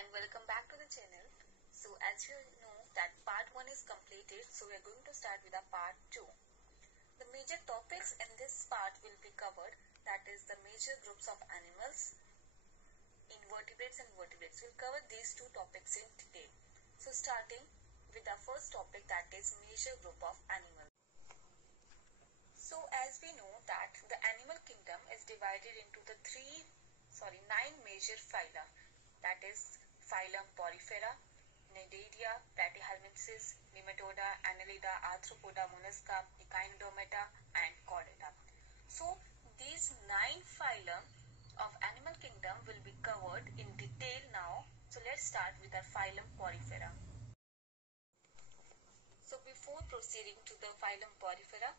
and welcome back to the channel. So as you know that part 1 is completed, so we are going to start with our part 2. The major topics in this part will be covered, that is the major groups of animals, invertebrates and vertebrates. We'll cover these two topics in detail. So starting with the first topic, that is major group of animals. So as we know that the animal kingdom is divided into the 9 major phyla, that is phylum Porifera, Cnidaria, Platyhelminthes, Nematoda, Annelida, Arthropoda, Mollusca, Echinodermata and Chordata. So these 9 phylum of animal kingdom will be covered in detail now. So let's start with our phylum Porifera. So before proceeding to the phylum Porifera,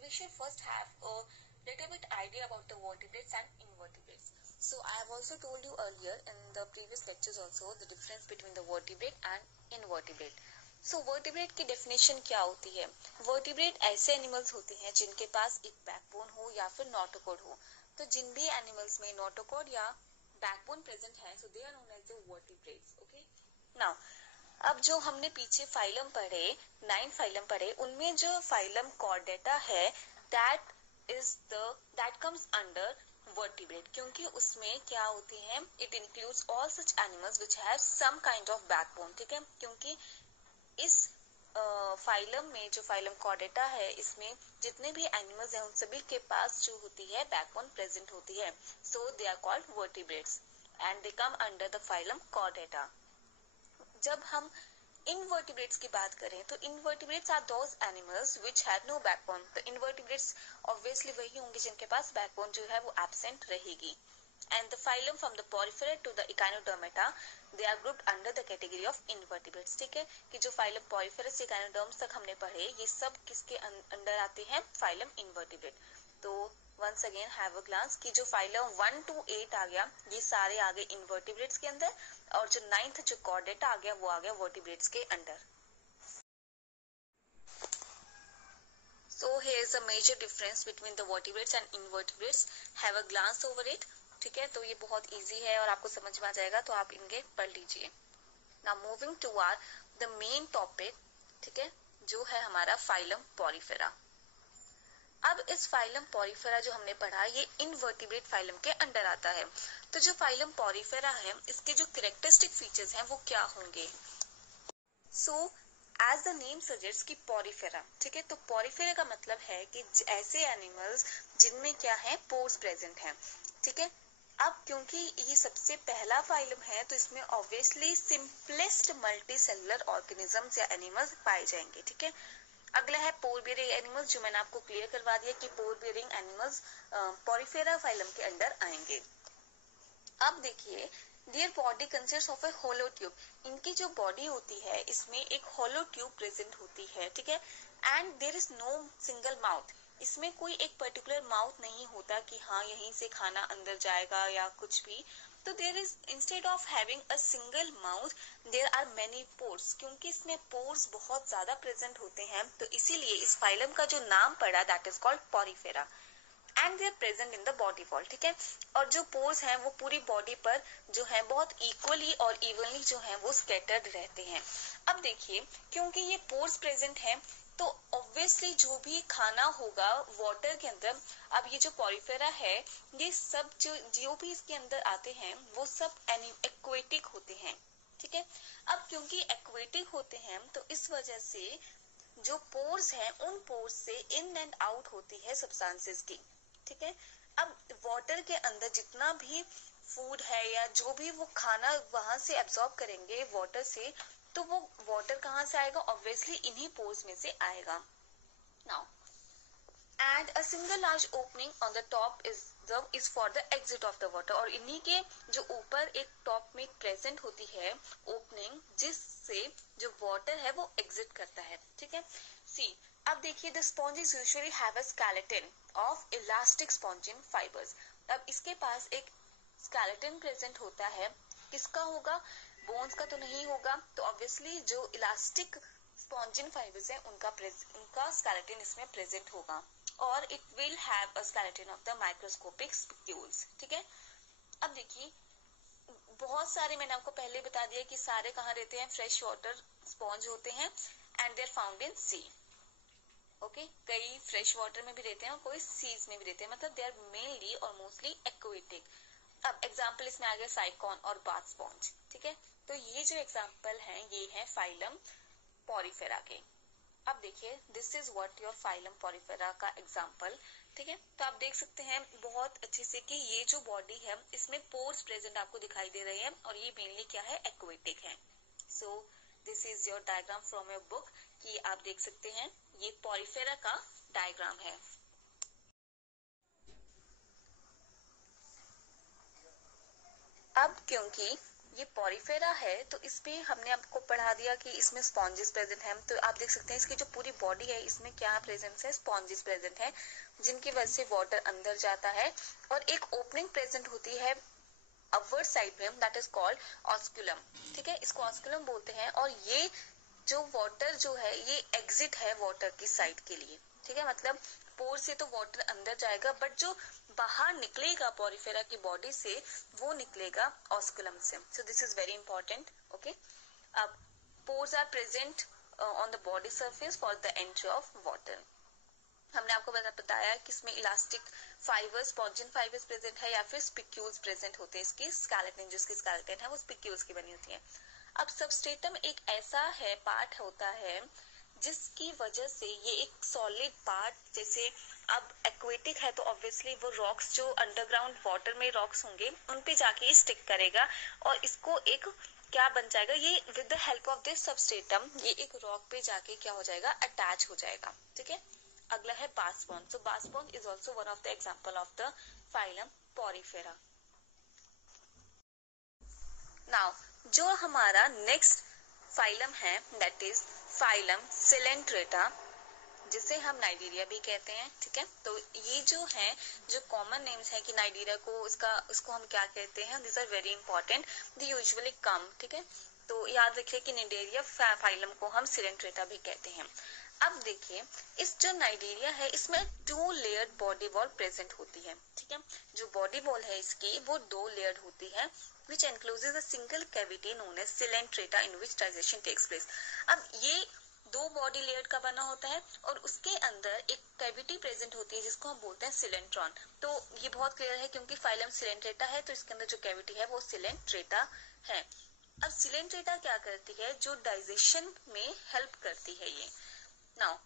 we should first have a little bit idea about the vertebrates and invertebrates. So I have also told you earlier in the previous lectures also the difference between the vertebrate and invertebrate. So vertebrate की definition क्या होती है? Vertebrate ऐसे animals होते हैं जिनके पास एक backbone हो या फिर notochord हो. तो जिन भी animals में notochord या backbone present है, so they are known as the vertebrates. Okay? Now अब जो हमने पीछे फाइलम पढ़े 9 फाइलम पढ़े, उनमें जो फाइलम कॉर्डेटा है दैट कम्स अंडर वर्टिब्रेट, क्योंकि उसमें क्या होती है, it includes all such animals which have some kind of backbone. ठीक है, क्योंकि इस फाइलम में जो फाइलम कॉर्डेटा है, इसमें जितने भी एनिमल्स हैं उन सभी के पास जो होती है बैकबोन प्रेजेंट होती है. So they are called vertebrates and they come under the phylum chordata. जब हम इनवर्टिब्रेट्स की बात करें तो invertebrates are those animals which have no backbone. तो इनवर्टिब्रेट्स ऑब्वियसली वही होंगे जिनके पास बैकबोन जो है वो एब्सेंट रहेगी. And the phylum from the Porifera to the Echinodermata they are grouped under the category of invertebrates. ठीक है, कि जो फाइलम पोरिफेरा से इकाइनोडर्म्स तक हमने पढ़े, ये सब किसके अंडर आते हैं? Phylum invertebrate. तो once again have a glance कि जो फाइलम 1 to 8 आ गया, ये सारे आ गए इनवर्टिब्रेट्स के अंदर, और जो 9th जो कॉर्डेटा आ गया वो आ गया वर्टिब्रेट्स के under. So here is a major difference between the vertebrates and invertebrates. Have a glance over it. ठीक है, तो ये बहुत इजी है और आपको समझ में आ जाएगा, तो आप इनके पढ़ लीजिए. Now moving to our the main topic, ठीक है, जो है हमारा फाइलम पोरिफेरा. अब इस फाइलम पोरिफेरा जो हमने पढ़ा, ये इनवर्टिब्रेट फाइलम के अंडर आता है. तो जो फाइलम पोरिफेरा है, इसके जो कैरेक्टरिस्टिक फीचर्स हैं वो क्या होंगे? So as the name suggest कि पोरिफेरा, ठीक है, तो पोरिफेरा का मतलब है कि ऐसे एनिमल्स जिनमें क्या है, पोर्स प्रेजेंट हैं. ठीक है, अब क्योंकि ये सबसे पहला फाइलम है तो इसमें ऑब्वियसली सिंपलेस्ट मल्टीसेलुलर ऑर्गेनिजम्स या एनिमल्स पाए जाएंगे. ठीक है, अगला है पोर बियरिंग एनिमल्स, जो मैंने आपको क्लियर करवा दिया कि pore bearing animals Porifera phylum के अंडर आएंगे. अब देखिए, their body consist of a hollow tube. इनकी जो बॉडी होती है इसमें एक होलो ट्यूब प्रेजेंट होती है. ठीक है, and there is no single mouth. इसमें कोई एक पर्टिकुलर माउथ नहीं होता कि हाँ यहीं से खाना अंदर जाएगा या कुछ भी. तो there is instead of having a single mouth there are many pores. क्योंकि इसमें पोर्स बहुत ज्यादा प्रेजेंट होते हैं, तो इसीलिए इस फाइलम का जो नाम पड़ा that is called Porifera. And they are present in the body wall. ठीक है, और जो पोर्स हैं वो पूरी बॉडी पर जो है बहुत इक्वली और इवनली जो है वो स्कैटर्ड रहते हैं. अब देखिए, क्योंकि ये पोर्स प्रेजेंट हैं तो ऑब्वियसली जो भी खाना होगा वाटर के अंदर, अब ये जो पोरिफेरा है ये सब जो भी इसके अंदर आते हैं वो सब एक्वेटिक होते हैं. ठीक है, अब क्योंकि एक्वेटिक होते हैं तो इस वजह से जो पोर्स हैं उन पोर्स से इन एंड आउट होती है सब्सटेंसेस की. ठीक है, अब वाटर के अंदर जितना भी फूड है या जो भी वो खाना वहां से एब्सॉर्ब करेंगे वाटर से, तो वो वाटर कहाँ से आएगा? ऑब्वियसली इन्हीं पोर्स में से आएगा. Now and a single large opening on the top is for the exit of the water. और इन्हीं के जो ऊपर एक टॉप में प्रेजेंट होती है ओपनिंग, जिससे जो वाटर है वो एग्जिट करता है. ठीक है, सी अब देखिए, the sponges usually have a skeleton of elastic spongin fibres. अब इसके पास एक स्केलेटन प्रेजेंट होता है, किसका होगा? बोन्स का तो नहीं होगा, तो ऑब्वियसली जो इलास्टिक स्पॉन्जिन फाइबर्स हैं उनका स्केलेटन इसमें प्रेजेंट होगा. और it will have a skeleton of the microscopic spicules. ठीक है, अब देखिए, बहुत बहुत सारे मैंने आपको पहले बता दिया कि सारे कहाँ रहते हैं, फ्रेश वाटर स्पॉन्ज होते हैं and they are found in sea. Okay, कई फ्रेश वाटर में भी रहते हैं और कोई सीज में भी रहते हैं, मतलब दे आर मेनली और मोस्टली एक्वेटिक। अब एग्जाम्पल इसमें आ गया साइकॉन और बाथ स्पॉन्ज, ठीक है। तो ये जो एग्जाम्पल हैं ये है फाइलम पॉरीफेरा के। अब देखिए this is what your phylum Porifera का एग्जाम्पल, ठीक है। तो आप देख सकते हैं बहुत अच्छे से कि ये जो बॉडी है इसमें पोर्स प्रेजेंट आपको दिखाई दे रहे हैं और ये मेनली क्या है, एक्वेटिक है। सो this is your diagram from your book, कि आप देख सकते हैं ये पॉरीफेरा का डायग्राम है। अब क्योंकि ये पॉरीफेरा है तो इसमें हमने आपको पढ़ा दिया कि इसमें स्पॉन्जेस प्रेजेंट हैं, तो आप देख सकते हैं इसकी जो पूरी बॉडी है इसमें क्या प्रेजेंस है, स्पॉन्जेस प्रेजेंट है, जिनकी वजह से वाटर अंदर जाता है और एक ओपनिंग प्रेजेंट होती है अपवर्ड साइड में, दैट इज कॉल्ड ऑस्कुलम, ठीक है। इसको ऑस्कुलम बोलते हैं और ये जो वाटर जो है ये एग्जिट है वाटर की साइड के लिए, ठीक है। मतलब पोर से तो वाटर अंदर जाएगा बट जो बाहर निकलेगा पॉरीफेरा की बॉडी से वो निकलेगा ऑस्कुलम से। So this is very important, okay. अब pores are present on the body surface for the entry of water. हमने आपको बताया कि इसमें elastic fibres, spongin fibres present है या फिर स्पिक्यूल्स प्रेजेंट होते हैं। इसकी स्केलेटन, जिसकी स्केलेटन है वो स्पिक्यूल्स की बनी होती है। अब सबस्ट्रेटम एक ऐसा है पार्ट होता है जिसकी वजह से ये एक सॉलिड पार्ट, जैसे अब एक्वेटिक है तो ऑब्वियसली वो रॉक्स जो अंडरग्राउंड वाटर में रॉक्स होंगे उन पे जाके ये स्टिक करेगा और इसको एक क्या बन जाएगा, ये with the help of this substratum ये एक रॉक पे जाके क्या हो जाएगा, अटैच हो जाएगा, ठीक है। अगला है bath sponge. So bath sponge is also one of the example of the phylum Porifera. Now जो हमारा नेक्स्ट फाइलम है दैट इज फाइलम सिलेंट्रेटा, जिसे हम नाइजीरिया भी कहते हैं, ठीक है। तो ये जो है जो कॉमन नेम्स है कि नाइजीरिया को इसको हम क्या कहते हैं, this are very important, they usually come, ठीक है। तो याद रखिए कि नाइजीरिया फाइलम को हम सिलेंट्रेटा भी कहते हैं। अब देखिए इस जो नाइजीरिया है इसमें 2 लेयर्ड बॉडी वॉल प्रेजेंट होती है, ठीक है। जो बॉडी वॉल है इसकी वो 2 लेयर्ड होती है which encloses a single cavity known as coelenterata in which digestion takes place। अब ये 2 बॉडी लेयर का बना होता है और उसके अंदर एक कैविटी प्रेजेंट होती है जिसको हम बोलते हैं सिलेंट्रॉन। तो ये बहुत क्लियर है क्योंकि फाइलम सिलेंट्रेटा है तो इसके अंदर जो कैविटी है वो सिलेंट्रेटा है। अब सिलेंट्रेटा क्या करती है, जो डाइजेशन में हेल्प करती है ये। नाउ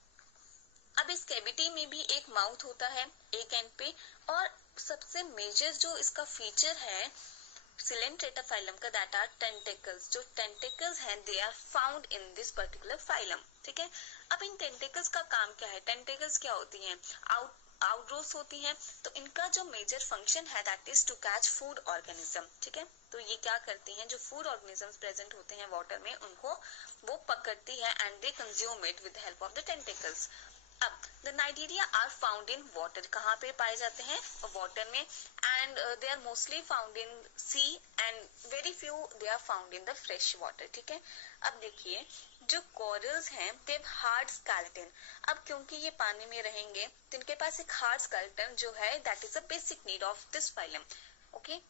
अब इस कैविटी में भी एक माउथ होता है एक एंड पे, और सबसे मेजर जो इसका फीचर है सिलेंट्रेटा फाइलम का, दैट आर टेंटिकल्स। जो टेंटिकल्स हैं they are found in this particular phylum, ठीक है। अब इन टेंटिकल्स का काम क्या है, टेंटिकल्स क्या होती हैं, आउटग्रोथ होती हैं। तो इनका जो मेजर फंक्शन है that is to catch food organism, ठीक है। तो ये क्या करती हैं, जो फूड ऑर्गेनिजम्स प्रेजेंट होते हैं वाटर में उनको वो पकड़ती है and they consume it with the help of the tentacles. अब the cnidaria are found in water, कहाँ पे पाए जाते हैं, वाटर में, and they are mostly found in sea and very few they are found in the fresh water, ठीक है। अब देखिए जो कोरल्स हैं दे हैव हार्ड स्केलेटन। अब क्योंकि ये पानी में रहेंगे तो इनके पास एक हार्ड स्केलेटन जो है that is a basic need of this phylum, okay.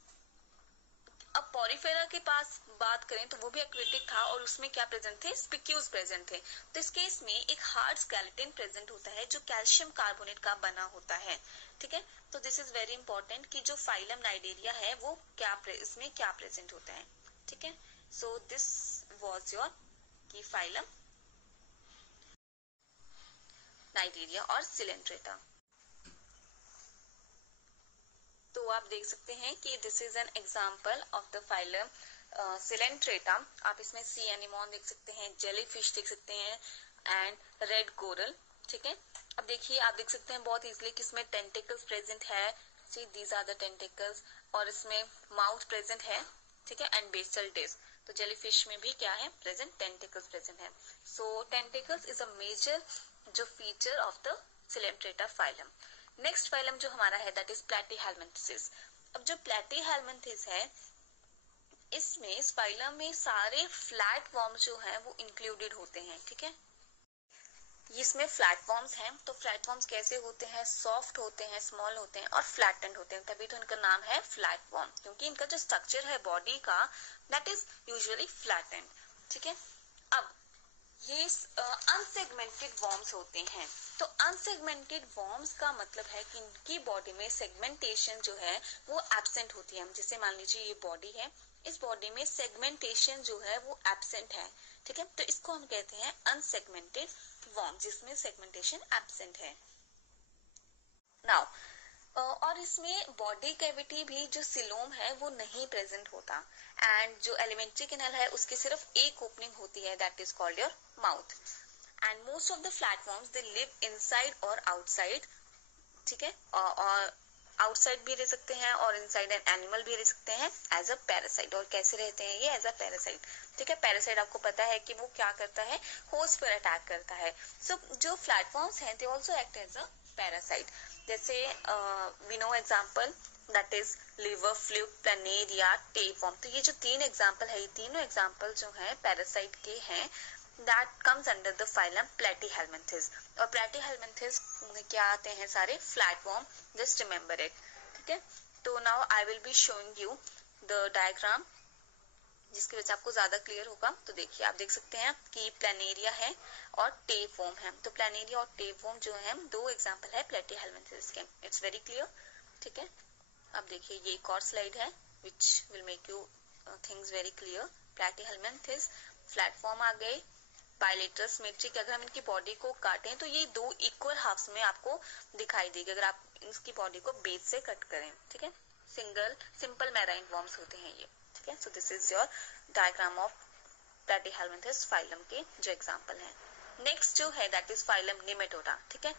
अब पॉरीफेरा के पास बात करें तो वो भी एक्वेटिक था और उसमें क्या प्रेजेंट थे, स्पिक्यूल्स प्रेजेंट थे। तो इस केस में एक हार्ड स्केलेटन प्रेजेंट होता है जो कैल्शियम कार्बोनेट का बना होता है, ठीक है। तो दिस इज वेरी इंपॉर्टेंट कि जो फाइलम नाइजीरिया है वो क्या इसमें क्या प्रेजेंट होता है, ठीक है। सो दिस वाज योर की फाइलम नाइजीरिया और सिलेंट्रेटा। तो आप देख सकते हैं कि this is an example of the phylum Coelenterata. आप इसमें सी एनिमोन देख सकते हैं, जेली फिश देख सकते हैं एंड रेड कोरल, ठीक है। अब देखिए आप देख सकते हैं बहुत इजीली कि इसमें टेंटिकल्स प्रेजेंट है, see these are the tentacles, और इसमें माउथ प्रेजेंट है, ठीक है, एंड बेसल डिस्क। तो जेलीफिश में भी क्या है प्रेजेंट, टेंटिकल्स प्रेजेंट है। So tentacles is a major जो feature of the Coelenterata phylum. Next phylum जो हमारा है दैट इज प्लेटीहेल्मिंथेसिस। अब जो प्लेटीहेल्मिंथेस है इसमें इस फाइलम में सारे फ्लैट वर्म जो है वो इंक्लूडेड होते हैं, ठीक है। इसमें प्लेटफॉर्म्स हैं, तो प्लेटफॉर्म्स कैसे होते हैं, सॉफ्ट होते हैं, स्मॉल होते हैं और फ्लैटेंड होते हैं, तभी तो इनका नाम है प्लेटफॉर्म, क्योंकि इनका जो स्ट्रक्चर है बॉडी का दैट इज यूजुअली फ्लैटेंड। ठीक है, अब ये अनसेगमेंटेड वॉर्म्स होते हैं। तो अनसेगमेंटेड वॉर्म्स का मतलब है कि इनकी बॉडी में सेगमेंटेशन जो है वो एब्सेंट होती है। जैसे मान लीजिए ये बॉडी है, इस बॉडी में सेगमेंटेशन जो है वो एब्सेंट है। ठीक है, तो इसको हम कहते हैं अनसेगमेंटेड वॉर्म, जिसमें सेगमेंटेशन एब्सेंट है। नाउ और इसमें बॉडी कैविटी भी जो सिलोम है वो नहीं प्रेजेंट होता, एंड जो एलिमेंट्री कैनाल है उसकी सिर्फ एक ओपनिंग होती है, that is called your mouth. And most of the platforms they live inside और आउटसाइड। ठीक है, और आउटसाइड भी रह सकते हैं और इनसाइड एन एनिमल भी रह सकते हैं एज अ पैरासाइट। और कैसे रहते हैं ये, एज अ पैरासाइट। ठीक है, पैरासाइट आपको पता है कि वो क्या करता है, होस्ट पर अटैक करता है। सो जो प्लेटफॉर्म्स हैं they also act as a parasite. जैसे we know example that is liver, fluke, planaria, tapeworm. तो ये जो तीन एग्जांपल है, ये तीनों एग्जांपल जो हैं पैरासाइट के हैं, that comes under the phylum Platyhelminthes। और Platyhelminthes में क्या आते हैं, सारे flatworm, just remember it। ठीक है, तो now I will be showing you the diagram जिसकी वजह से आपको ज्यादा क्लियर होगा। तो देखिए, आप देख सकते हैं कि प्लैनेरिया है और टेपवर्म है। तो प्लैनेरिया और टेपवर्म जो है दो एग्जांपल है प्लेटीहेल्मिन्थेस के। It's very clear. ठीक है, अब देखिए ये एक और स्लाइड है which will make you things very clear. Platyhelminthes platform आ गए, बायलेटरल सिमेट्रिक। अगर हम इनकी बॉडी को काटें तो ये दो इक्वल हाफ्स में आपको दिखाई देगी अगर आप इसकी बॉडी को बेस से कट करें। ठीक है, सिंपल मैराइन वॉर्म्स होते हैं ये। ठीक है, सो this is your diagram of Platyhelminthes phylum के जो एग्जांपल है। नेक्स्ट जो है दैट इज फाइलम निमेटोडा। ठीक है,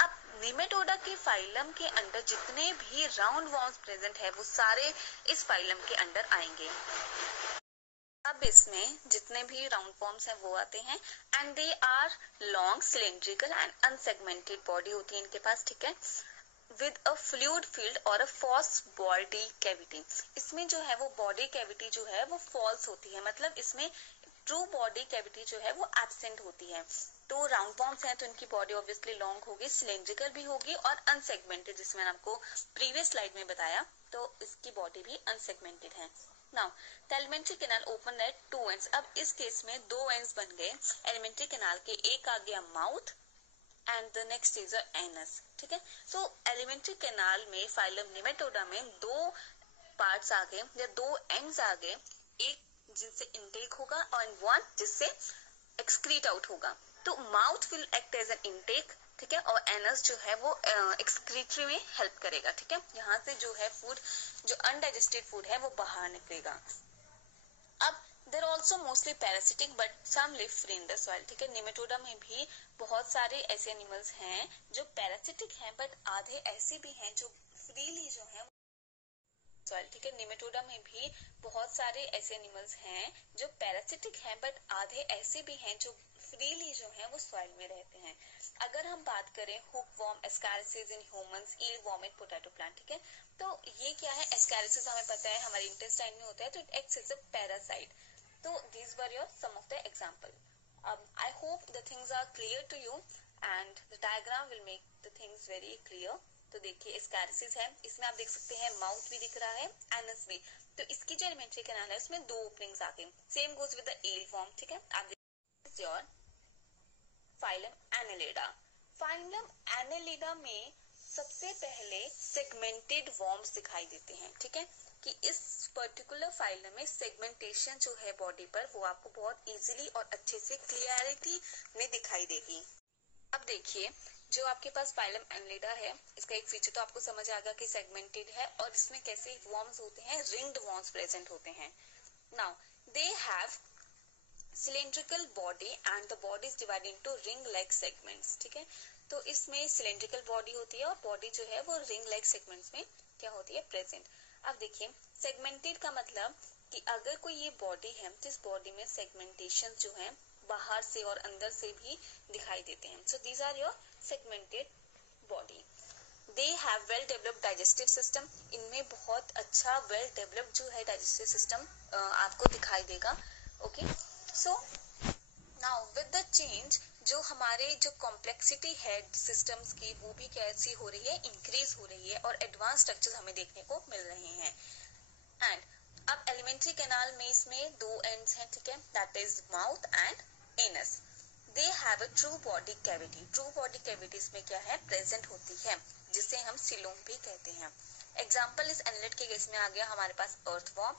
अब निमेटोडा के फाइलम के अंदर जितने भी राउंड वॉर्म्स प्रेजेंट है वो सारे इस फाइलम के अंदर आएंगे। अब इसमें जितने भी राउंड फॉर्म्स हैं वो आते हैं, and they are long, cylindrical and unsegmented body होती है इनके पास। ठीक है, विद अ फ्लूइड फील्ड और अ फॉल्स बॉडी कैविटी। इसमें जो है वो बॉडी कैविटी जो है वो फॉल्स होती है, मतलब इसमें ट्रू बॉडी कैविटी जो है वो एब्सेंट होती है। तो राउंड फॉर्म्स हैं तो इनकी बॉडी ऑब्वियसली लॉन्ग होगी, सिलेंड्रिकल भी होगी और अनसेगमेंटेड, जिसमें मैंने आपको प्रीवियस स्लाइड में बताया, तो इसकी बॉडी भी अनसेगमेंटेड है। Now the alimentary canal open at two ends. अब इस केस में दो एंड्स बन गए एलिमेंट्री कैनाल के, एक आ गया mouth and the next is anus. ठीक है, तो एलिमेंट्री कैनाल में फाइलम निमेटोडा में दो पार्ट्स आ गए या दो एंड्स आ गए, एक जिनसे इनटेक होगा और वन जिससे एक्सक्रीट आउट होगा। तो mouth will act as an intake, ठीक है, और एनस जो है वो एक्सक्रीटरी में हेल्प करेगा। ठीक है, यहाँ से जो है फूड, जो अनडाइजेस्टेड फूड है वो बाहर निकलेगा। अब they're also mostly parasitic but some live free in the soil. ठीक है, निमेटोडा में भी बहुत सारे ऐसे एनिमल्स हैं जो पैरासिटिक हैं, बट आधे ऐसे भी हैं जो फ्रीली जो है सॉइल। ठीक है, निमेटोडा में भी बहुत सारे ऐसे एनिमल्स हैं जो पैरासिटिक हैं, बट आधे ऐसे भी हैं जो फ्रीली जो है वो सॉइल में रहते हैं। अगर हम बात करें hookworm, ascariasis in humans, eel worm in potato plant. ठीक है, तो ये क्या है, एस्कैरिसीज हमें पता है हमारे इंटेस्टाइन में होता है, तो it acts as a parasite. तो these were your some of the example. I hope the things are clear to you and the diagram will make the things very clear. तो देखिए एस्कैरिसीज है, इसमें आप देख सकते हैं माउथ भी दिख रहा है, एनस भी। तो इसकी जो एलिमेंट्री कैनाल है उसमें दो ओपनिंग्स आ गए। Same goes with the eel form. ठीक है, आप देखिए your phylum Annelida. Phylum Annelida में सबसे पहले सेगमेंटेड वॉर्म्स दिखाई देते हैं। ठीक है, कि इस पर्टिकुलर फाइलम में सेगमेंटेशन जो है बॉडी पर वो आपको बहुत इजीली और अच्छे से क्लियरिटी में दिखाई देगी। अब देखिए जो आपके पास फाइलम एनेलिडा है, इसका एक फीचर तो आपको समझ आ गया कि सेगमेंटेड है, और इसमें कैसे वॉर्म्स होते हैं, रिंग्ड वॉर्म्स प्रेजेंट होते हैं। Now they have cylindrical body and the body is divided into ring like segments. ठीक है, तो इसमें सिलेंड्रिकल बॉडी होती है और बॉडी जो है वो रिंग लाइक सेगमेंट्स में क्या होती है, प्रेजेंट। अब देखिए सेगमेंटेड का मतलब कि अगर कोई ये बॉडी है तो इस बॉडी में सेगमेंटेशन जो है बाहर से और अंदर से भी दिखाई देते हैं। So these are your segmented body. They have well developed digestive system. इनमें बहुत अच्छा वेल डेवलप्ड जो है डाइजेस्टिव सिस्टम आपको दिखाई देगा। Okay, so now with the change जो हमारे जो कॉम्प्लेक्सिटी है सिस्टम्स की वो भी कैसी हो रही है, इंक्रीज हो रही है और एडवांस स्ट्रक्चर्स हमें देखने को मिल रहे हैं। एंड अब एलिमेंट्री कैनाल में इसमें दो एंड्स हैं, ठीक है, that is mouth and anus. They have a true body cavity. True body cavity इसमें क्या है, प्रेजेंट होती है, जिसे हम सीलोम भी कहते हैं। एग्जाम्पल इस एनिलेट के केस में आ गया हमारे पास अर्थवॉर्म,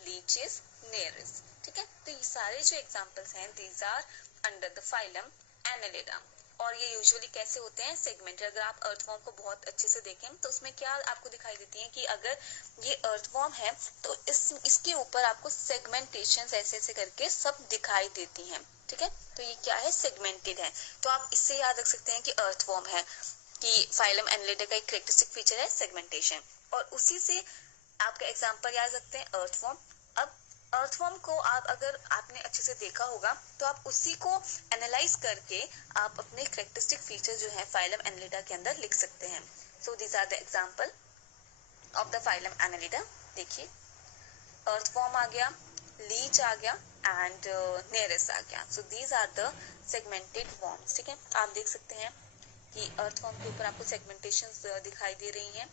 लीचेस, नेरिस, ठीक है। तो ये सारे जो एग्जाम्पल्स हैं these are under the phylum Annelida और ये यूजुअली कैसे होते हैं, सेगमेंटेड। अगर आप अर्थवॉर्म को बहुत अच्छे से देखें तो उसमें क्या आपको दिखाई देती है कि अगर ये अर्थवॉर्म है तो इसके ऊपर आपको सेगमेंटेशन ऐसे ऐसे करके सब दिखाई देती हैं, ठीक है। तो ये क्या है, सेगमेंटेड है। तो आप इससे याद रख सकते हैं कि अर्थवॉर्म है कि फाइलम एनालिडा का एक कैरेक्टरिस्टिक फीचर है सेगमेंटेशन, और उसी से आपका एग्जाम्पल याद रखते हैं अर्थवॉर्म। अब अर्थवॉर्म को आप अगर आपने अच्छे से देखा होगा तो आप उसी को एनालाइज करके आप अपने कैरेक्टरिस्टिक फीचर जो है फाइलम एनालिडा के अंदर लिख सकते हैं। So these are the example of the phylum Annelida. देखिए अर्थवॉर्म आ गया, लीच आ गया एंड नेरिस आ गया। So these are the segmented worms, ठीक है। आप देख सकते हैं कि अर्थवॉर्म के ऊपर आपको सेगमेंटेशन दिखाई दे रही हैं,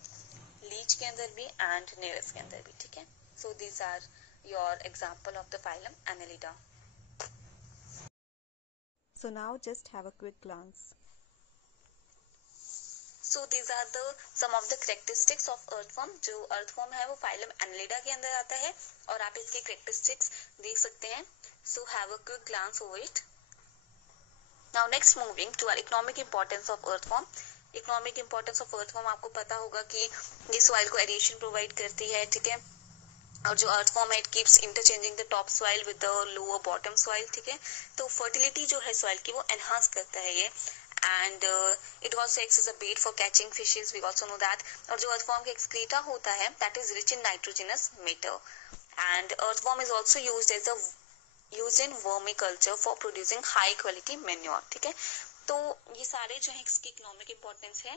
लीच के अंदर भी एंड नेरिस के अंदर भी, ठीक है। So these are your example of the phylum Annelida. So now just have a quick glance. So these are the some of the characteristics of earthworm. जो earthworm है वो phylum Annelida के अंदर आता है और आप इसके characteristics देख सकते हैं. So have a quick glance over it. Now next moving to our economic importance of earthworm. Economic importance of earthworm आपको पता होगा कि ये soil को aeration provide करती है, ठीक है। और जो अर्थवॉर्म है it keeps interchanging the top soil with the lower bottom soil, ठीक है। तो फर्टिलिटी जो है सॉइल की वो एनहांस करता है ये, and it also acts as a bait for catching fishes, we also know that. और जो अर्थवॉर्म का एक्सक्रीटा होता है that is rich in nitrogenous matter, and earthworm is also used in vermiculture for producing high quality manure, ठीक है। तो ये सारे जो है इसकी इकोनॉमिक इंपॉर्टेंस है,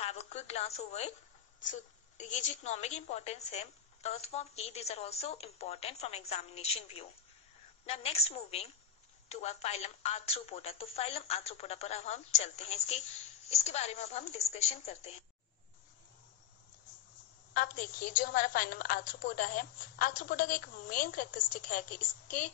have a quick glance over it. So ये जो इकोनॉमिक इंपॉर्टेंस है earthworm की, these are also important from examination view. Now next moving to our phylum Arthropoda. तो phylum Arthropoda पर अब हम चलते हैं, इसके बारे में अब हम डिस्कशन करते हैं। आप देखिए जो हमारा फाइलम आर्थ्रोपोडा है, आर्थ्रोपोडा का एक मेन कैरेक्टरिस्टिक है कि इसके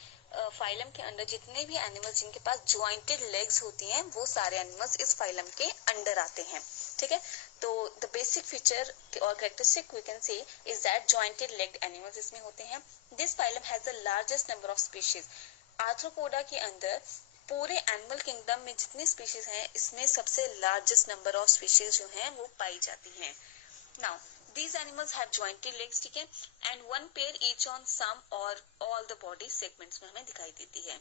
फाइलम के अंदर जितने भी एनिमल्स जिनके पास जॉइंटेड लेग्स होती हैं वो सारे एनिमल्स इस फाइलम के अंडर आते हैं, ठीक है। तो द बेसिक फीचर और characteristic we can say is that jointed legged animals इसमें होते हैं। This phylum has the largest number of species. Arthropoda के अंदर पूरे एनिमल किंगडम में जितनी स्पीशीज हैं इसमें सबसे लार्जेस्ट नंबर ऑफ स्पीशीज जो हैं वो पाई जाती हैं। Now these animals have jointed legs, ठीक है, and one pair each on some or all the body segments में हमें दिखाई देती है।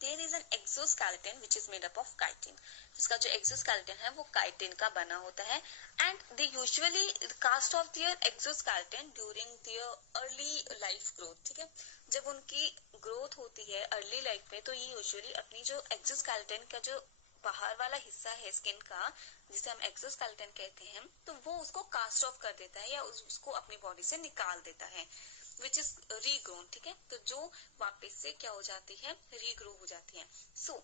There is an exoskeleton which is made up of chitin. इसका जो exoskeleton है वो chitin का बना होता है, and they usually cast off their exoskeleton during their early life growth, ठीक है। जब उनकी ग्रोथ होती है अर्ली लाइफ में तो ये यूजुअली अपनी जो एक्सोस्केलेटन का जो बाहर वाला हिस्सा है स्किन का जिसे हम एक्सोस्केलेटन कहते हैं तो वो उसको कास्ट ऑफ कर देता है या उसको अपनी बॉडी से निकाल देता है, विच इज रीग्रोन, ठीक है। तो जो वापस से क्या हो जाती है, रीग्रो हो जाती है। So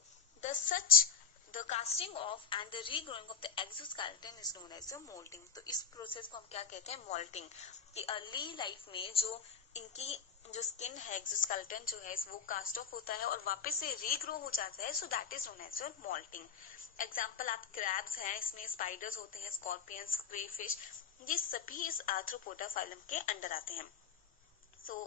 the casting off and the regrowing of the exoskeleton is known as the moulting. तो इस प्रोसेस को हम क्या कहते हैं, मोल्टिंग। कि अर्ली लाइफ में जो इनकी जो स्किन है एक्सोस्केलेटन जो है वो कास्ट ऑफ होता है और वापस से रीग्रो हो जाता है, so that is known as moulting. Example आप क्रैब्स हैं, इसमें स्पाइडर्स होते हैं, स्कॉर्पियंस, क्रेफिश, ये सभी इस आर्थ्रोपोडा फाइलम के अंडर आते हैं। So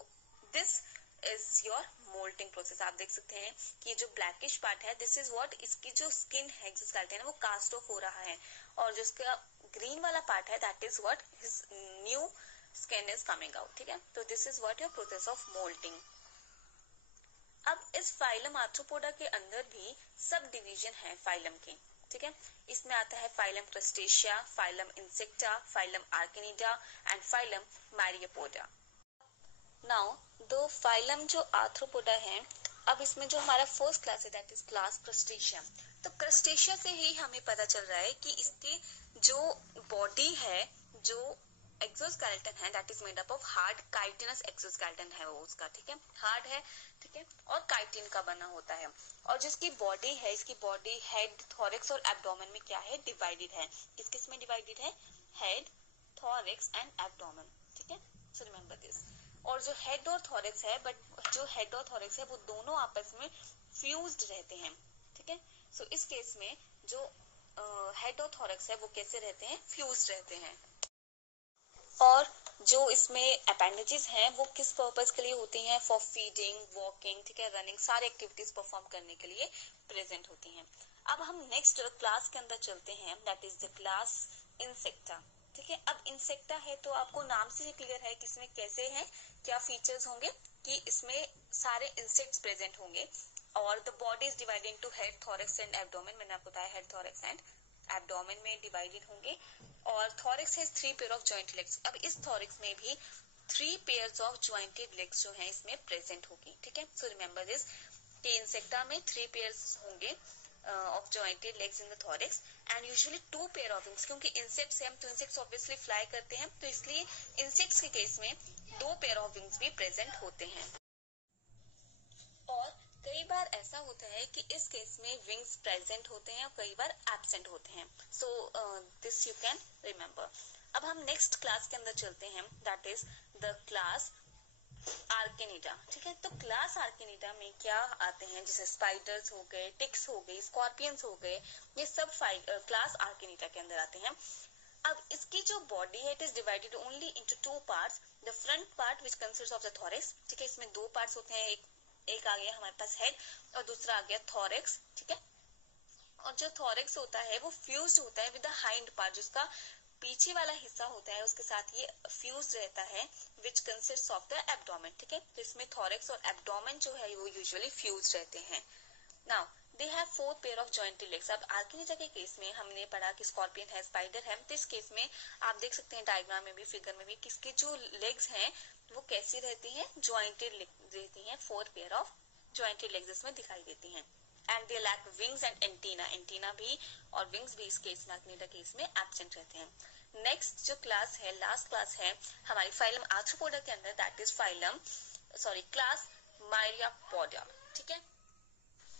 this is your moulting process. आप देख सकते हैं कि जो ब्लैकिश पार्ट है दिस इज व्हाट, इसकी जो स्किन है एक्सोस्केलेटन वो कास्ट ऑफ हो रहा है, और जो इसका ग्रीन वाला पार्ट है that is what his new skin is coming out, ठीक है। तो this is what your process of moulting. अब इस फाइलम आर्थ्रोपोडा के अंदर भी सब डिवीजन है फाइलम के, ठीक है। इसमें आता है phylum crustacea, phylum insecta, phylum arachnida and phylum myriapoda. Now दो फाइलम जो आर्थ्रोपोडा है, अब इसमें जो हमारा फर्स्ट क्लास है दैट इज क्लास क्रस्टेशिया। तो क्रस्टेशिया से ही हमें पता चल रहा है कि इसकी जो बॉडी है, जो एक्सोस्केलेटन है that is made up of hard chitinous exoskeleton है वो उसका, ठीक है, हार्ड है, ठीक है, और काइटिन का बना होता है। और जिसकी बॉडी है, इसकी बॉडी हेड, थोरैक्स और एब्डोमेन में क्या है, डिवाइडेड है। किस किस में डिवाइडेड है, हेड, थोरैक्स एंड एब्डोमेन, ठीक है, सो रिमेंबर दिस। और जो हेड और थोरैक्स है, बट जो हेड और थोरैक्स है वो दोनों आपस में फ्यूज्ड रहते हैं, ठीक है। सो इस केस में जो हेड और थोरैक्स है वो कैसे रहते हैं, फ्यूज्ड रहते हैं। और जो इसमें अपेंडेजेस हैं वो किस पर्पस के लिए होती हैं, फॉर फीडिंग, वॉकिंग, ठीक है, रनिंग, सारे एक्टिविटीज परफॉर्म करने के लिए प्रेजेंट होती हैं। अब हम नेक्स्ट क्लास के अंदर चलते हैं, that is the class insecta, ठीक है। अब इंसेक्टा है तो आपको नाम से क्लियर है कि इसमें कैसे है, क्या फीचर्स होंगे, कि इसमें सारे इंसेक्ट्स प्रेजेंट होंगे और the body is divided into head, thorax and abdomen. मैंने आपको बताया हेड, थोरैक्स एंड एब्डोमेन में डिवाइडेड होंगे। और थोरैक्स है 3 पेयर ऑफ जॉइंट लेग्स। अब इस थोरैक्स में भी 3 पेयर्स ऑफ जॉइंटेड लेग्स जो है इसमें प्रेजेंट होगी, ठीक है। सो रिमेंबर दिस कि इंसेक्टा में 3 पेयर्स होंगे of jointed legs in the thorax and usually 2 pair of wings, क्योंकि इंसेक्ट्स हैं तो इंसेक्ट्स ऑब्वियसली फ्लाई करते हैं, तो इसलिए इंसेक्ट्स के केस में 2 पेयर ऑफ विंग्स भी प्रेजेंट होते हैं। और कई बार ऐसा होता है कि इस केस में विंग्स प्रेजेंट होते हैं और कई बार एब्सेंट होते हैं। So this you can remember. अब हम नेक्स्ट क्लास के अंदर चलते हैं, दैट इज द क्लास आर्केनिडा, ठीक है। तो क्लास आर्केनिडा में क्या आते हैं, जैसे स्पाइडर्स हो गए, टिक्स हो गए, स्कॉर्पियंस हो गए, ये सब क्लास आर्केनिडा के अंदर आते हैं। अब इसकी जो बॉडी है it is divided only into 2 parts, the front part which consist of the thorax, ठीक है, इसमें 2 पार्ट्स होते हैं, एक आ गया हमारे पास हेड और दूसरा आ गया थोरैक्स, ठीक है। और जो थोरैक्स होता है वो फ्यूज्ड होता है विद द हाइंड पार्ट, जिसका पीछे वाला हिस्सा होता है उसके साथ ये फ्यूज रहता है, which consist of the abdomen, ठीक है। तो इसमें थोरैक्स और एब्डोमेन जो है वो यूजुअली फ्यूज रहते हैं। Now they have 4 pair of jointed legs. अब आर्केनिडा के केस में हमने पढ़ा कि स्कॉर्पियन है, स्पाइडर है, तो इस केस में आप देख सकते हैं डायग्राम में भी, फिगर में भी, किसके जो लेग्स हैं वो कैसी रहती हैं, जॉइंटेड रहती हैं। 4 पेयर ऑफ जॉइंटेड लेग्स इसमें दिखाई देती हैं। And they lack wings and antenna, antenna भी और विंग्स भी इस केस में, आर्केनिडा केस में एब्सेंट रहते हैं। नेक्स्ट जो क्लास है, लास्ट क्लास है हमारी फाइलम आर्थ्रोपोडा के अंदर, दैट इज क्लास मायरियापोडा, ठीक है।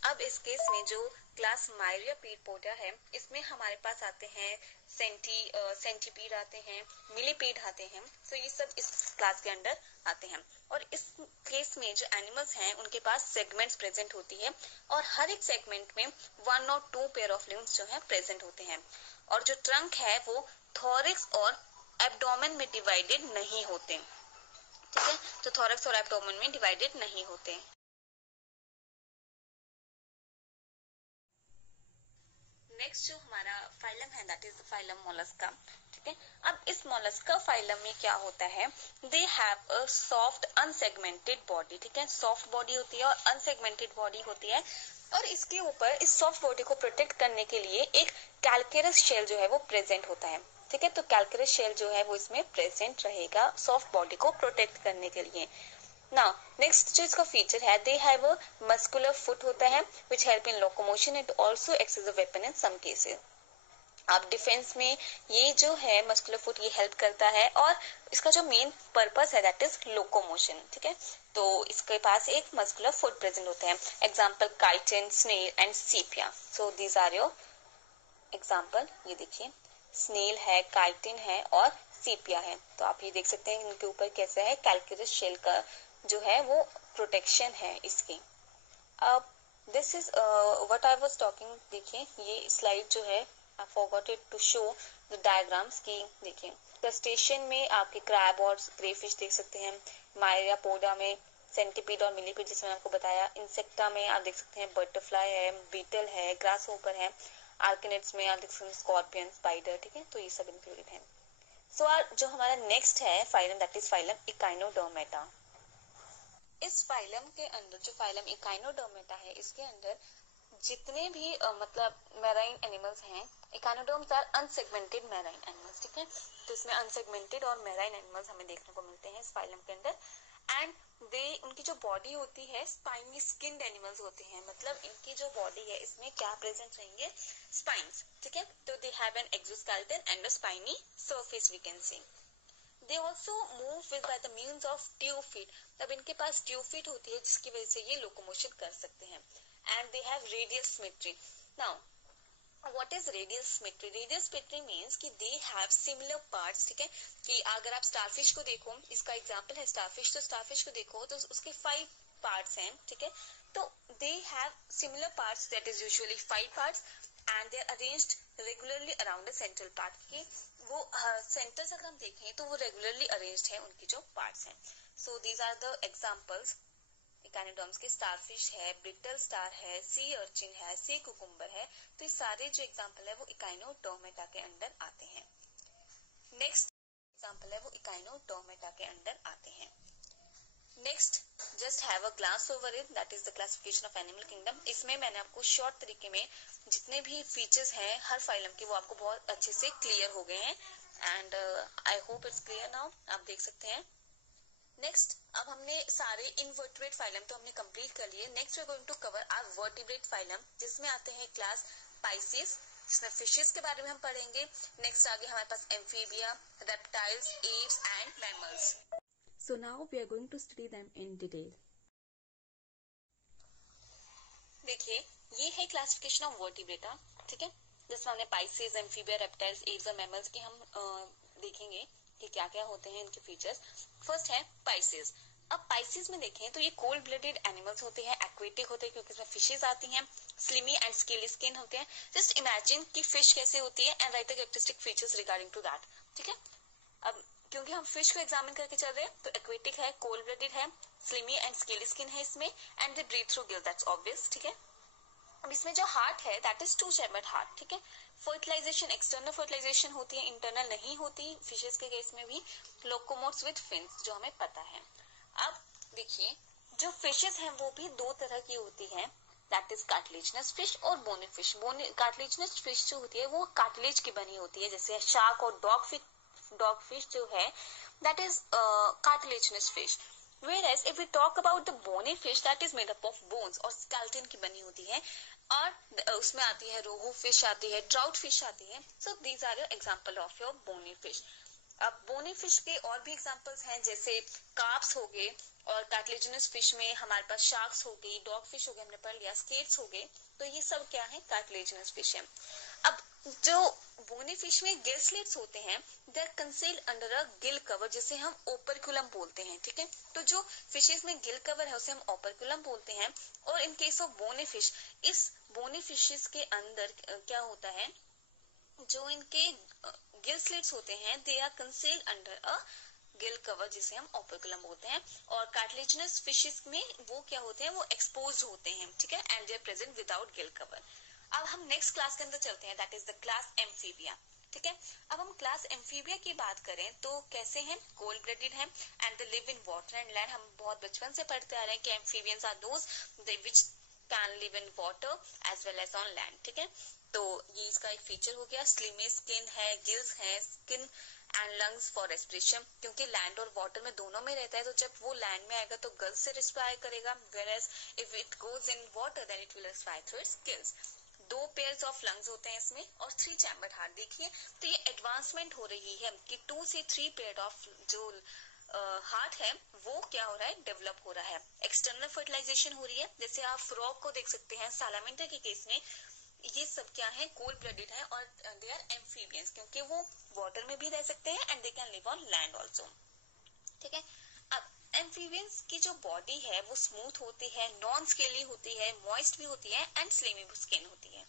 अब इस केस में जो क्लास मायरियापोडा है इसमें हमारे पास आते हैं सेंटीपीड आते हैं, मिलीपीड आते हैं, तो ये सब इस क्लास के अंडर आते हैं। और इस केस में जो एनिमल्स हैं उनके पास सेगमेंट्स प्रेजेंट होती है और हर एक सेगमेंट में 1 और 2 पेयर ऑफ लिम्स जो है प्रेजेंट होते हैं। और जो ट्रंक है वो थोरैक्स और एब्डोमेन में डिवाइडेड नहीं होते, ठीक है, तो थोरैक्स और एब्डोमेन में डिवाइडेड नहीं होते। नेक्स्ट जो हमारा फाइलम है that is the phylum Mollusca, ठीक है। अब इस मोलस्का फाइलम में क्या होता है, they have a soft unsegmented body, ठीक है, सॉफ्ट बॉडी होती है और अनसेगमेंटेड बॉडी होती है। और इसके ऊपर इस सॉफ्ट बॉडी को प्रोटेक्ट करने के लिए एक कैल्केरस शेल जो है वो प्रेजेंट होता है, ठीक है। तो कैल्केरस शेल जो है वो इसमें प्रेजेंट रहेगा सॉफ्ट बॉडी को प्रोटेक्ट करने के लिए। नाउ नेक्स्ट जो इसका फीचर है, they have a muscular foot होता है which help in locomotion and also acts as a weapon in some cases. आप डिफेंस में ये जो है मस्कुलर फुट ये हेल्प करता है और इसका जो मेन पर्पस है दैट इज लोकोमोशन, ठीक है। तो इसके पास एक मस्कुलर फुट प्रेजेंट होता है। Example chiton, snail and Sepia. So these are your example. ये देखिए स्नेल है, काइटिन है और सीपिया है। तो आप ये देख सकते हैं इनके ऊपर कैसे है कैल्केरस शेल का जो है वो प्रोटेक्शन है इसकी। अब this is what I was talking. देखिए ये स्लाइड जो है I forgot it to show the diagrams की। देखिए क्रस्टेशियन में आपके क्रैब और क्रेफिश देख सकते हैं, मायरियापोडा में सेंटीपीड और मिलीपीड जिसमें मैंने आपको बताया, इंसेक्टा में आप देख सकते हैं बटरफ्लाई है, बीटल है, ग्रास होपर है, आर्किनिड्स में आप देख सकते हैं स्कॉर्पियन, स्पाइडर, ठीक है, तो ये सब इंक्लूडेड है। सो जो हमारा नेक्स्ट है phylum that is phylum Echinodermata. इस फाइलम के अंदर जो फाइलम इकाइनोडर्मेटा है इसके अंदर जितने भी मतलब मैराइन एनिमल्स हैं, echinoderms are unsegmented marine animals, ठीक है। तो इसमें अनसेगमेंटेड और मैराइन एनिमल्स हमें देखने को मिलते हैं इस फाइलम के अंदर। एंड दे उनकी जो बॉडी होती है स्पाइनी स्किन्ड एनिमल्स होते हैं, मतलब इनकी जो बॉडी है इसमें क्या प्रेजेंट रहेंगे, स्पाइन्स, ठीक है। तो they have an exoskeleton and a spiny surface we can see. They also move with by the means of tube feet. तब इनके पास ट्यूब फीट होती है जिसकी वजह से ये लोकोमोशन कर सकते हैं। And they have radial symmetry. Now what is radial symmetry? Radial symmetry means कि दे हैव सिमिलर पार्ट्स। ठीक है, कि अगर आप स्टारफिश को देखो, इसका एग्जांपल है स्टारफिश, तो स्टारफिश को देखो तो उसके 5 पार्ट्स हैं। ठीक है, तो they have similar parts, that is usually 5 parts, and they are arranged regularly around the central part. की वो सेंटर से अगर हम देखें तो वो रेगुलरली अरेंज्ड है उनकी जो पार्ट्स हैं। So these are the examples echinoderms के। स्टारफिश है, ब्रिटल स्टार है, सी अर्चिन है, सी कुकुम्बर है। तो ये सारे जो एग्जांपल है वो इकाइनोडर्मेटा के अंडर आते हैं। नेक्स्ट एग्जांपल है वो इकाइनोडर्मेटा के अंडर आते हैं। Next just have a glance over it, that is the classification of animal kingdom. इसमें मैंने आपको शॉर्ट तरीके में जितने भी फीचर्स हैं हर फाइलम के वो आपको बहुत अच्छे से क्लियर हो गए हैं। And I hope it's clear now, आप देख सकते हैं। नेक्स्ट, अब हमने सारे इनवर्टिब्रेट फाइलम तो हमने कंप्लीट कर लिए। Next we are going to cover our vertebrate phylum, जिसमें आते हैं क्लास पाइसेस, जिसमें फिशेस के बारे में हम पढ़ेंगे। नेक्स्ट आगे हमारे पास amphibia, reptiles, apes and mammals. So now we are going to study them in detail. देखिए, ये है क्लासिफिकेशन ऑफ वर्टिब्रेटा। ठीक है, जिसमें हमने पाइसेस, एम्फीबिया, रेप्टाइल्स, एप्स और मैमल्स के हम देखेंगे कि क्या क्या होते हैं इनके फीचर्स। फर्स्ट है पाइसेस। अब पाइसेस में देखें तो ये कोल्ड ब्लडेड एनिमल्स होते हैं, एक्वेटिक होते हैं क्योंकि इसमें फिशेस आती हैं, स्लिमी एंड स्केली स्किन होते हैं। जस्ट इमेजिन कि फिश कैसे होती है and right the characteristic features regarding to that. ठीक है, अब क्योंकि हम फिश को एग्जामिन करके चल रहे हैं तो एक्वेटिक है, कोल्ड ब्लडेड है, स्लिमी एंड स्केली स्किन है इसमें, and they breathe through gill, that's obvious. ठीक है, अब इसमें जो हार्ट है दैट इज 2 चैम्बर्ड हार्ट। ठीक है, फर्टिलाइजेशन एक्सटर्नल फर्टिलाइजेशन होती है, इंटरनल नहीं होती फिशेस के केस में भी। लोकोमोट्स विद फिन्स, जो हमें पता है। अब देखिए, जो फिशेस हैं वो भी 2 तरह की होती हैं, दैट इज कार्टिलेजिनस फिश और बोनी फिश। कार्टिलेजिनस फिश जो होती है वो कार्टिलेज की बनी होती है, जैसे शार्क और डॉग फिश जो है that is cartilaginous fish. Whereas if we talk about the bony fish that is made up of bones और skeleton की बनी होती है, और उसमें आती है रोहू फिश, आती है ट्राउट फिश आती है। So these are your example of your bony fish. अब बोनी फिश के और भी एग्जांपल्स हैं, जैसे कार्प्स हो गए, और कार्टिलेजिनस फिश में हमारे पास शार्क्स हो गई, डॉग फिश हो गए, हमने पढ़ लिया, स्केट्स हो गए। तो ये सब क्या है? कार्टिलेजिनस फिश है। अब जो बोनी फिश में गिल स्लिट्स होते हैं, they are concealed under a gill cover, जिसे हम ओपरक्युलम बोलते हैं। ठीक है, तो जो फिशेस में गिल कवर है उसे हम ओपरक्युलम बोलते हैं। और in case of bony fish, इस बोनी फिशेस के अंदर क्या होता है, जो इनके गिल स्लिट्स होते हैं they are concealed under a gill cover, जिसे हम ओपरक्युलम बोलते हैं। और कार्टिलेजिनस फिशेस में वो क्या होते हैं, वो एक्सपोज होते हैं। ठीक है, and they are present without gill cover. अब हम नेक्स्ट क्लास के अंदर चलते हैं, that is the class amphibia. ठीक है, अब हम क्लास एम्फीबिया की बात करें तो कैसे हैं? कोल्ड ब्लडेड हैं and they live in water and land. हम बहुत बचपन से पढ़ते आ रहे हैं कि amphibians are those which can live in water as well as on land. ठीक है, तो ये इसका एक फीचर हो गया। स्लिमी स्किन है, गिल्स है, skin and lungs for respiration, क्योंकि लैंड और वाटर में दोनों में रहता है, तो जब वो लैंड में आएगा तो गल्स से रेस्पिरेट करेगा, whereas if it goes in water then it will respire through its gills। 2 pairs of lungs होते हैं इसमें और 3 चैम्बर्ड हार्ट। देखिए, तो ये एडवांसमेंट हो रही है कि 2 से 3 पेयर ऑफ जो हार्ट है वो क्या हो रहा है? डेवलप हो रहा है। एक्सटर्नल फर्टिलाइजेशन हो रही है, जैसे आप फ्रॉग को देख सकते हैं, सालामेंडर के केस में ये सब क्या है? कोल्ड ब्लडेड है और दे आर एम्फीबियंस, क्योंकि वो वाटर में भी रह सकते हैं and they can live on land also. ठीक है, अब एम्फीबियंस की जो बॉडी है वो स्मूथ होती है, नॉन स्केली होती है, मॉइस्ट भी होती है एंड स्लिमी स्किन होती है।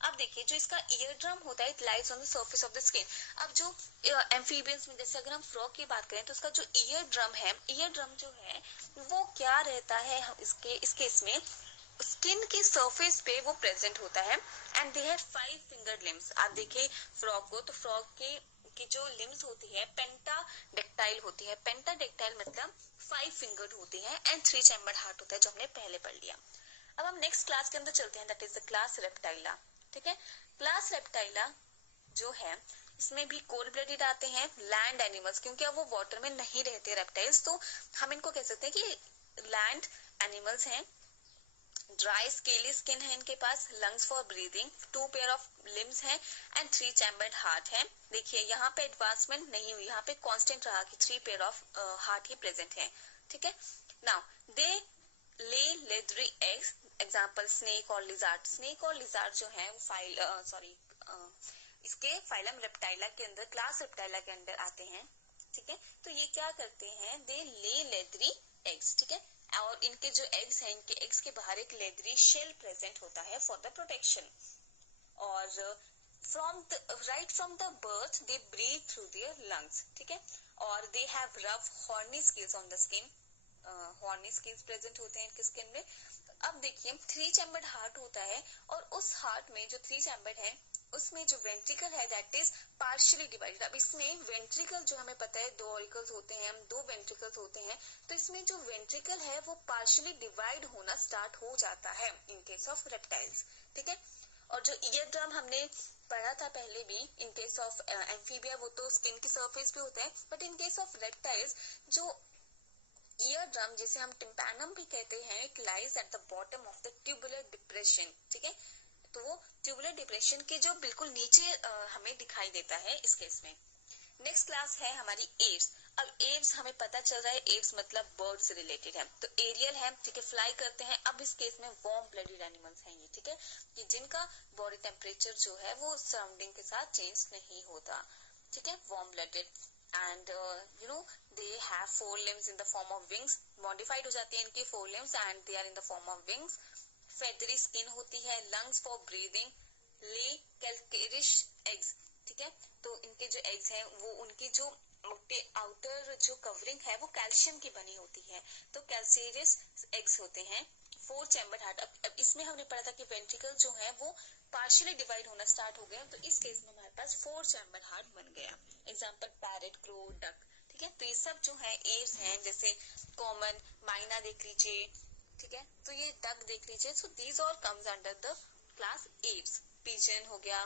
अब देखिए, जो इसका ईयर ड्रम होता है, it lies on the surface of the skin. अब जो एम्फीबियंस में, जैसे अगर हम फ्रॉग की बात करें तो उसका जो ईयर ड्रम है, ईयर ड्रम जो है वो क्या रहता है? इस केस में स्किन के सरफेस पे वो प्रेजेंट होता है and they have 5 fingered limbs. आप देखिए फ्रॉग को, तो फ्रॉग की जो लिम्स होती है पेंटाडेक्टाइल होती है। पेंटाडेक्टाइल मतलब 5 फिंगर्ड होती है एंड 3 चैम्बर्ड हार्ट होता है, जो हमने पहले पढ़ लिया। अब हम नेक्स्ट क्लास के अंदर चलते हैं, दैट इज द क्लास रेप्टाइला। ठीक है, क्लास रेप्टाइला जो है इसमें भी कोल्ड ब्लडेड आते हैं, लैंड एनिमल्स, क्योंकि अब वो वाटर में नहीं रहते रेप्टाइल्स, तो हम इनको कह सकते हैं कि लैंड एनिमल्स हैं। ड्राई स्केली स्किन है इनके पास, lungs for breathing, 2 pair of limbs हैं एंड 3 चैम्बर्ड हार्ट है। देखिए यहाँ पे एडवांसमेंट नहीं हुई, यहाँ पे कांस्टेंट रहा कि 3 pair of heart he present है। ठीक है, नाउ दे ले लेदरी एग्स, एग्जाम्पल स्नेक और लिजार्ड। स्नेक और लिजार्ड जो है इसके फाइलम रेप्टाइला के अंदर, क्लास रेप्टाइला के अंदर आते हैं। ठीक है, तो ये क्या करते हैं, दे ले लेदरी एग्स। ठीक है, और इनके जो एग्स हैं, इनके एग्स के बाहर एक लेदरी शेल प्रेजेंट होता है फॉर द प्रोटेक्शन। और right from the birth they breathe through their lungs. ठीक है, और they have rough horny scales on the skin, horny scales present होते हैं इनके स्किन में। अब देखिए 3 चैम्बर्ड हार्ट होता है, और उस हार्ट में जो 3 चैम्बर्ड है उसमें जो वेंट्रिकल है दैट इज पार्शियली डिवाइडेड। अब इसमें वेंट्रिकल जो हमें पता है 2 ऑरिकल्स होते हैं, 2 वेंट्रिकल्स होते हैं, तो इसमें जो वेंट्रिकल है वो पार्शियली डिवाइड होना स्टार्ट हो जाता है इन केस ऑफ रेप्टाइल्स। ठीक है, और जो ईयर ड्रम हमने पढ़ा था पहले भी, इन केस ऑफ एम्फीबिया वो तो स्किन की सरफेस पे होता है, but in case of reptiles जो ईयर ड्रम जिसे हम टिम्पैनम भी कहते हैं, it lies at the bottom of the tubular depression. ठीक है, तो वो ट्यूबुलर डिप्रेशन के जो बिल्कुल नीचे हमें दिखाई देता है इस केस में। नेक्स्ट क्लास है हमारी एव्स। अब एव्स हमें पता चल रहा है, एव्स मतलब बर्ड से रिलेटेड है, तो एरियल है। ठीक है, फ्लाई करते हैं। अब इस केस में वार्म ब्लडेड एनिमल्स हैं ये। ठीक है, कि जिनका बॉडी टेम्परेचर जो है वो सराउंडिंग के साथ चेंज नहीं होता। ठीक है, warm blooded and they have 4 limbs in the form of wings, modified हो जाती है इनकी 4 limbs and they are in the form of wings, feathery skin होती है, lungs for breathing, lay calcareous eggs। ठीक है, तो इनके जो eggs हैं वो उनकी जो आउटर जो कवरिंग है वो कैल्शियम की बनी होती है, तो कैल्केरियस एग्स होते हैं। 4 चैम्बर्ड हार्ट। अब इसमें हमने पढ़ा था कि वेंट्रिकल जो है वो पार्शियली डिवाइड होना स्टार्ट हो गया, तो इस केस में हमारे पास 4 चैम्बर्ड हार्ट बन गया। Example parrot, crow, duck. ठीक है, तो ये सब जो है एव्स हैं, जैसे कॉमन माइना देख लीजिए। ठीक है, तो ये डक देख लीजिए। So these all comes under the class Aves. Pigeon हो गया,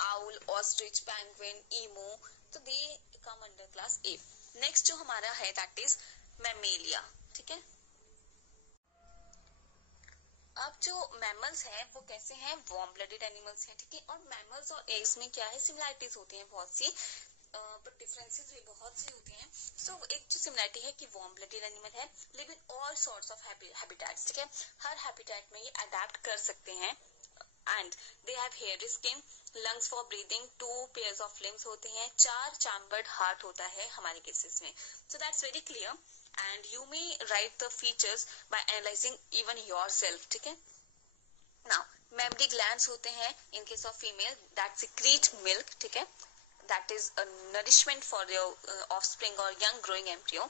आउल, ऑस्ट्रिच, पेंगुइन, ईमो, तो दे कम अंडर क्लास एव। नेक्स्ट जो हमारा है दैट इज मैमेलिया। ठीक है, अब जो मैमल्स हैं वो कैसे हैं, वार्म ब्लडेड एनिमल्स हैं। ठीक है, और मैमल्स और एग्स में क्या है, सिमिलैरिटीज होती हैं बहुत सी, बट डिफरेंसेस भी बहुत से होते हैं। सो एक जो सिमिलैरिटी है कि वार्म ब्लडेड एनिमल है, live in all sorts of habitats. ठीक है, हर हैबिटेट में ये अडेप्ट कर सकते हैं। And they have hairy skin, lungs for breathing, 2 pairs of limbs होते हैं, 4 चैम्बर्ड हार्ट होता है हमारे केसेस में। So that's very clear and you may write the features by analyzing even yourself। ठीक है, now mammary glands होते हैं in case of female that secrete milk। ठीक है, that is a nourishment for your offspring or young growing embryo।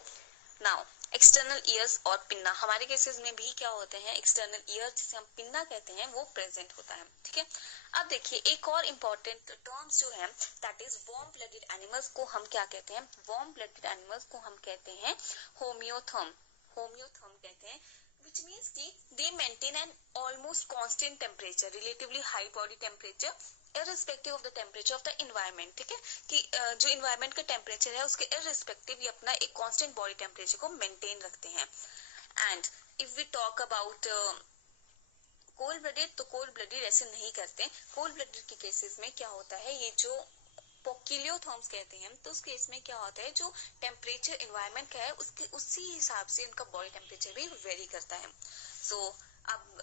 now external years और pinna, हमारे cases में भी क्या होते हैं, एक्सटर्नल ईयर जिसे हम पिन्ना कहते हैं वो प्रेजेंट होता है। ठीक है, अब देखिए एक और इम्पोर्टेंट टर्म्स जो है that is warm blooded animals को हम क्या कहते हैं, वार्म ब्लडेड एनिमल्स को हम कहते हैं होम्योथर्म। होम्योथर्म कहते हैं, which means कि they maintain an almost constant temperature, relatively high body temperature irrespective of the temperature of the environment। ठीक है, कि जो environment का temperature है उसके irrespective ये अपना एक constant body temperature को maintain रखते हैं। and if we talk about cold blooded, तो कोल्ड ब्लडेड ऐसे नहीं करते। कोल्ड ब्लडेड के केसेस में क्या होता है, ये जो पोकिलियोथर्म्स कहते हैं, तो उस केस में क्या होता है, जो टेम्परेचर एनवायरनमेंट का है उसके उसी हिसाब से उनका बॉडी टेम्परेचर भी वेरी करता है। सो अब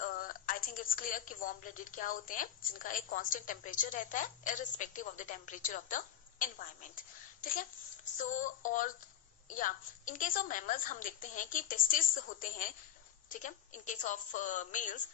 आई थिंक इट्स क्लियर कि वार्म ब्लडेड क्या होते हैं, जिनका एक कांस्टेंट टेम्परेचर रहता है irrespective of the temperature of the environment. ठीक है, सो और या इन केस ऑफ मैमल्स हम देखते हैं कि टेस्टिस होते हैं। ठीक है, इन case of males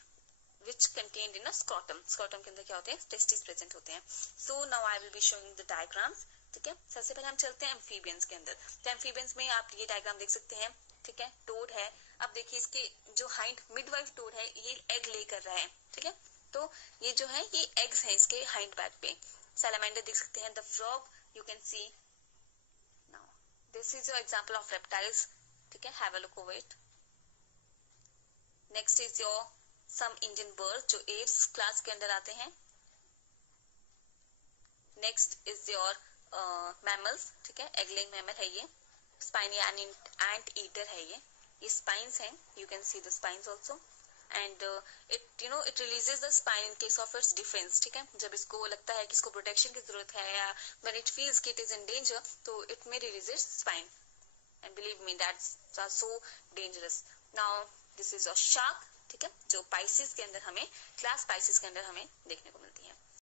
which contained in a scrotum। scrotum के अंदर क्या होते हैं, टेस्टिस प्रेजेंट होते हैं। so now I will be showing the diagrams। ठीक है, सबसे पहले हम चलते हैं एम्फीबियंस के अंदर। तो एम्फीबियंस में आप ये डायग्राम देख सकते हैं। ठीक है, टोड है। अब देखिए इसके जो हाइंड मिडवाइफ टोड है ये एग ले कर रहा है। ठीक है, तो ये जो है ये एग्स हैं इसके हाइंड बैक पे। सैलामेंडर देख सकते हैं, the frog you can see. Now this is your example of reptiles. ठीक है, have a look over it. Next is your some Indian bird जो एव्स क्लास के अंदर आते हैं। Next is your mammals. ठीक है, एग लेइंग मैमल है ये। स्पाइनी एंट ईटर है ये स्पाइंस हैं, you can see the spines also. And it releases the spine in case of its defence, ठीक है, जब इसको लगता है कि इसको प्रोटेक्शन की जरूरत है या व्हेन इट फील्स कि इट इज इन डेंजर, तो it may release its spine, and believe me that's are so dangerous. Now this is a shark, ठीक है, जो पाइसिस के अंदर हमें, क्लास पाइसिस के अंदर हमें देखने को मिलता है.